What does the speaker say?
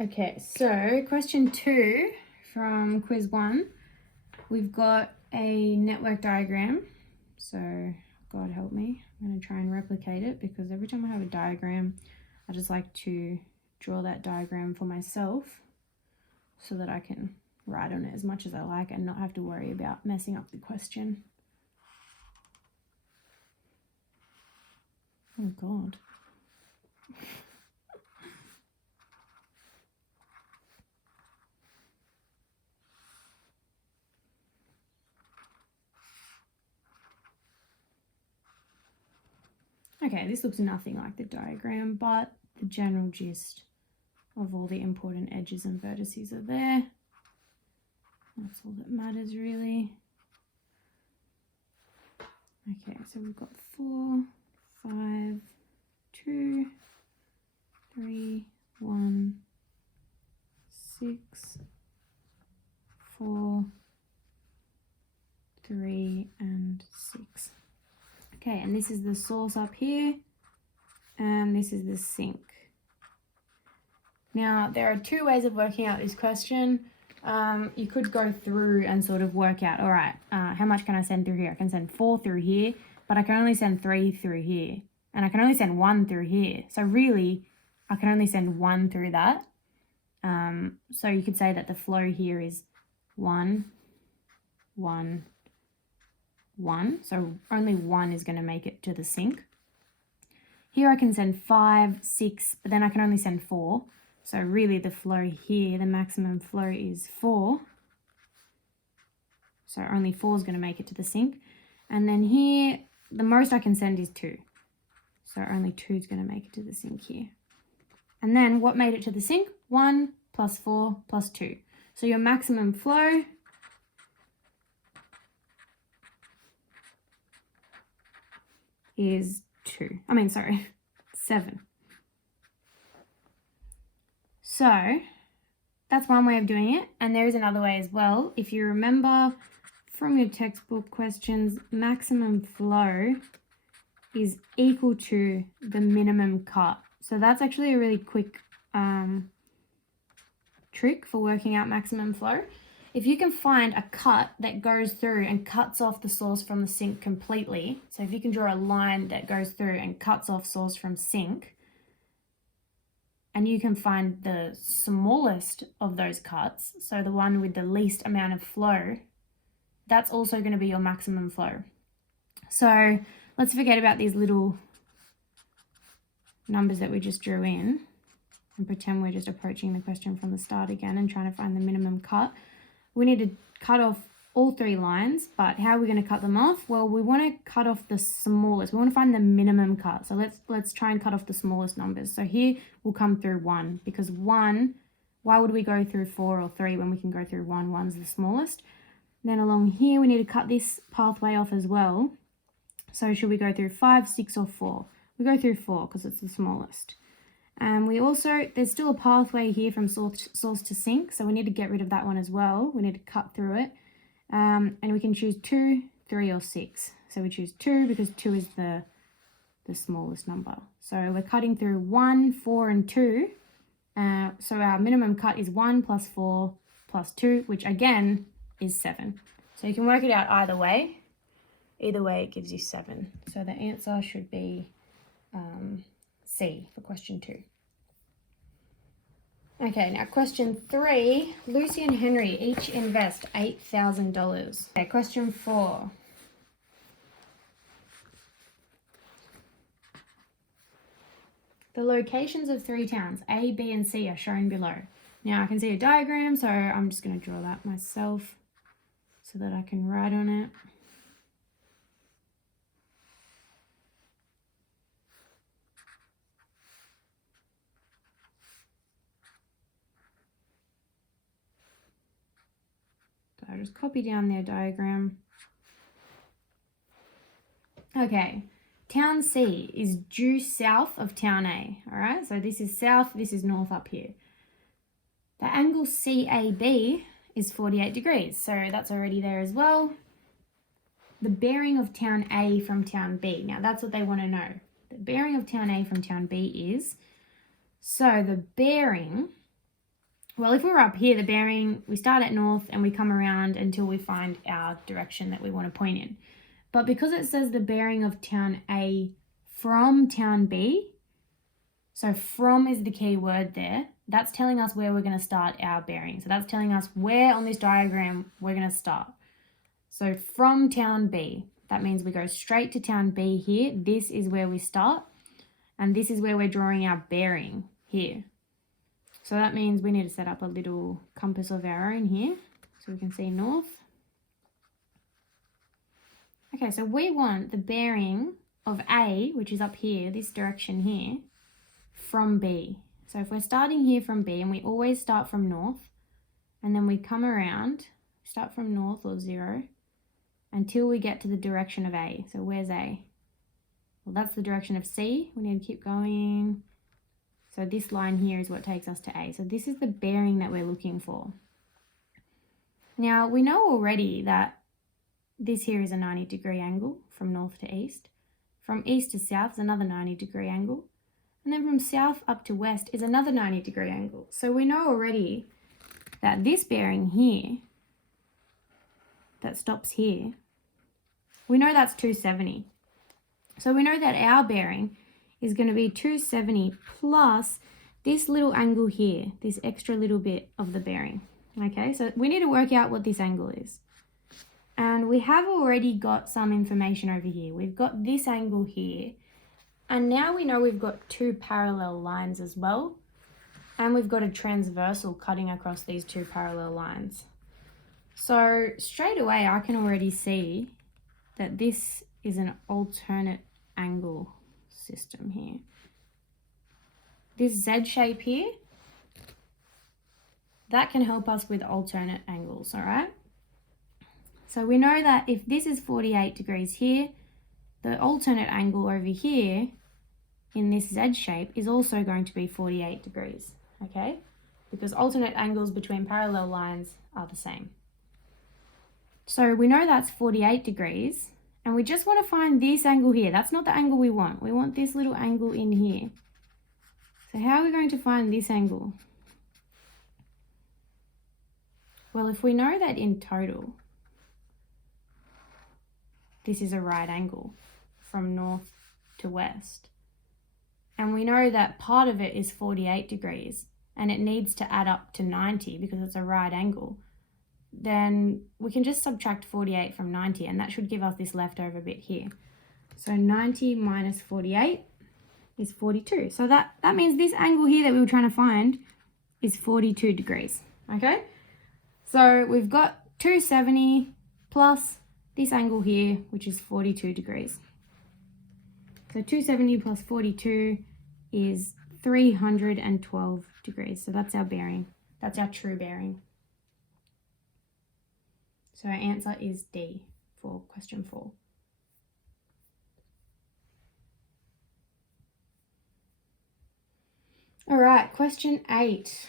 Okay, so question 2 from quiz 1. We've got a network diagram. So God help me, I'm going to try and replicate it because every time I have a diagram, I just like to draw that diagram for myself so that I can write on it as much as I like and not have to worry about messing up the question. Oh God. Okay, this looks nothing like the diagram, but the general gist of all the important edges and vertices are there. That's all that matters really. Okay, so we've got 4, 5, 2, 3, 1, 6, 4, 3, and 6. Okay, and this is the source up here, and this is the sink. Now, there are 2 ways of working out this question. You could go through and sort of work out, all right, how much can I send through here? I can send 4 through here, but I can only send 3 through here. And I can only send 1 through here. So really, I can only send 1 through that. So you could say that the flow here is 1, 1, 1. So only 1 is going to make it to the sink. Here I can send 5, 6, but then I can only send 4. So really the flow here, the maximum flow is 4. So only 4 is going to make it to the sink. And then here, the most I can send is 2. So only 2 is going to make it to the sink here. And then what made it to the sink? 1 plus 4 plus 2. So your maximum flow is 7. So that's one way of doing it. And there is another way as well. If you remember from your textbook questions, maximum flow is equal to the minimum cut. So that's actually a really quick trick for working out maximum flow. If you can find a cut that goes through and cuts off the source from the sink completely, so if you can draw a line that goes through and cuts off source from sink, and you can find the smallest of those cuts, so the one with the least amount of flow, that's also going to be your maximum flow. So let's forget about these little numbers that we just drew in and pretend we're just approaching the question from the start again and trying to find the minimum cut. We need to cut off all 3 lines, but how are we going to cut them off? Well, we want to cut off the smallest. We want to find the minimum cut. So let's try and cut off the smallest numbers. So here we'll come through 1 because 1, why would we go through 4 or 3 when we can go through 1? 1's the smallest. Then along here, we need to cut this pathway off as well. So should we go through 5, 6, or 4? We go through 4 because it's the smallest. And we also, there's still a pathway here from source to sink, so we need to get rid of that one as well. We need to cut through it. And we can choose 2, 3, or 6. So we choose 2 because 2 is the smallest number. So we're cutting through 1, 4, and 2. So our minimum cut is 1 plus 4 plus 2, which again is 7. So you can work it out either way. Either way, it gives you 7. So the answer should be C for question 2. Okay, now question 3. Lucy and Henry each invest $8,000. Okay, question 4. The locations of 3 towns, A, B, and C, are shown below. Now I can see a diagram, so I'm just going to draw that myself so that I can write on it. So I'll just copy down their diagram. Okay, town C is due south of town A, all right? So this is south, this is north up here. The angle CAB is 48 degrees, so that's already there as well. The bearing of town A from town B. Now that's what they want to know. The bearing of town A from town B is, so the bearing Well, if we're up here, the bearing, we start at north and we come around until we find our direction that we want to point in. But because it says the bearing of town A from town B, so from is the key word there, that's telling us where we're going to start our bearing. So that's telling us where on this diagram we're going to start. So from town B, that means we go straight to town B here. This is where we start. And this is where we're drawing our bearing here. So that means we need to set up a little compass of our own here so we can see north. Okay, so we want the bearing of A, which is up here, this direction here, from B. So if we're starting here from B, and we always start from north, and then we come around, start from north or 0, until we get to the direction of A. So where's A? Well, that's the direction of C. We need to keep going. So this line here is what takes us to A. So this is the bearing that we're looking for. Now, we know already that this here is a 90-degree angle from north to east. From east to south is another 90-degree angle. And then from south up to west is another 90-degree angle. So we know already that this bearing here, that stops here, we know that's 270. So we know that our bearing is going to be 270 plus this little angle here, this extra little bit of the bearing. Okay, so we need to work out what this angle is. And we have already got some information over here. We've got this angle here. And now we know we've got two parallel lines as well. And we've got a transversal cutting across these two parallel lines. So straight away, I can already see that this is an alternate angle system here. This Z shape here, that can help us with alternate angles, all right? So we know that if this is 48 degrees here, the alternate angle over here in this Z shape is also going to be 48 degrees, okay? Because alternate angles between parallel lines are the same. So we know that's 48 degrees, and we just want to find this angle here. That's not the angle we want. We want this little angle in here. So how are we going to find this angle? Well, if we know that in total, this is a right angle from north to west, and we know that part of it is 48 degrees, and it needs to add up to 90 because it's a right angle, then we can just subtract 48 from 90, and that should give us this leftover bit here. So 90 minus 48 is 42. So that means this angle here that we were trying to find is 42 degrees, okay? So we've got 270 plus this angle here, which is 42 degrees. So 270 plus 42 is 312 degrees. So that's our bearing. That's our true bearing. So our answer is D for question 4. All right, question 8.